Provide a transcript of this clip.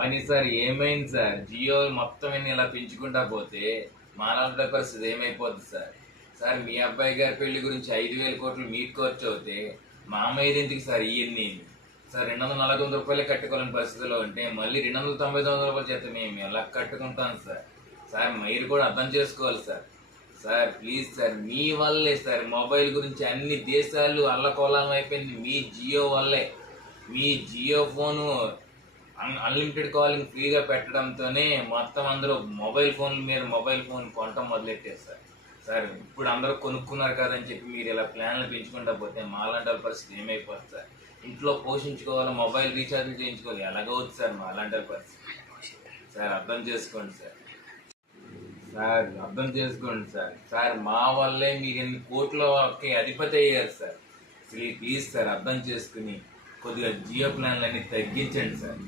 పని సార్ ఏమైంది సార్? జియో మొత్తం ఇలా పెంచుకుంటా పోతే మానవుల పరిస్థితి ఏమైపోద్ది సార్? సార్ మీ అబ్బాయి గారి పెళ్లి గురించి 5,000 కోట్లు మీకు ఖర్చు అవుతే మా అమ్మాయి ఎందుకు సార్ ఇవన్నీ? సార్ 240 రూపాయలే కట్టుకోలేని పరిస్థితిలో ఉంటే మళ్ళీ 299 రూపాయలు చేత మేము ఎలా కట్టుకుంటాం సార్? సార్ మీరు కూడా అర్థం చేసుకోవాలి సార్. సార్ ప్లీజ్ సార్, మీ వల్లే సార్ మొబైల్ గురించి అన్ని దేశాలు అల్లకోలం అయిపోయింది మీ జియో వల్లే. మీ జియో ఫోను అన్లిమిటెడ్ కాలింగ్ ఫ్రీగా పెట్టడంతోనే మొత్తం అందరూ మొబైల్ ఫోన్ కొనటం మొదలెట్టారు సార్. సార్ ఇప్పుడు అందరూ కొనుక్కున్నారు కదని చెప్పి మీరు ఇలా ప్లాన్లు పెంచుకుంటా పోతే మాలాంటి వాళ్ళ పరిస్థితి ఏమైపోతుంది సార్? ఇంట్లో పోషించుకోవాలి, మొబైల్ రీఛార్జ్లు చేయించుకోవాలి, ఎలాగవుతుంది సార్ మాలాంటి వాళ్ళ పరిస్థితి? సార్ అర్థం చేసుకోండి సార్. సార్ అర్థం చేసుకోండి సార్. సార్ మా వల్లే మీరు ఎన్ని కోట్లకి అధిపతి అయ్యారు సార్. ప్లీజ్ సార్ అర్థం చేసుకుని కొద్దిగా జియో ప్లాన్లు అన్ని తగ్గించండి సార్.